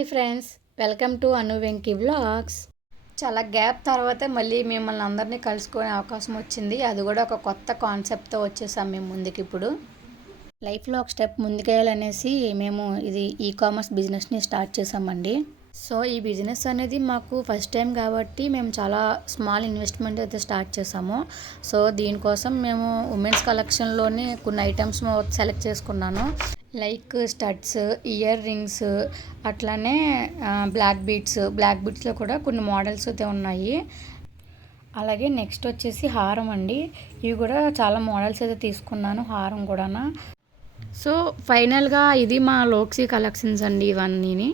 Hi friends, welcome to Anu Venky vlogs. చాలా gap తర్వాతే మళ్ళీ మిమ్మల్ని అందరినీ కలుసుకునే అవకాశం వచ్చింది. అది కూడా ఒక కొత్త కాన్సెప్ట్తో వచ్చేసాం మేము ముందుకి. ఇప్పుడు లైఫ్లో ఒక స్టెప్ ముందుకేయాలనేసి మేము ఇది కామర్స్ బిజినెస్ని స్టార్ట్ చేసామండి. సో ఈ బిజినెస్ అనేది మాకు ఫస్ట్ టైం కాబట్టి మేము చాలా స్మాల్ ఇన్వెస్ట్మెంట్ అయితే స్టార్ట్ చేసాము. సో దీనికోసం మేము ఉమెన్స్ కలెక్షన్లోనే కొన్ని ఐటమ్స్ సెలెక్ట్ చేసుకున్నాను. లైక్ స్టడ్స్, ఇయర్ రింగ్స్, అట్లానే బ్లాక్ బీట్స్లో కూడా కొన్ని మోడల్స్ అయితే ఉన్నాయి. అలాగే నెక్స్ట్ వచ్చేసి హారం అండి. ఇవి కూడా చాలా మోడల్స్ అయితే తీసుకున్నాను, హారం కూడా. సో ఫైనల్గా ఇది మా లోక్సీ కలెక్షన్స్ అండి ఇవన్నీ.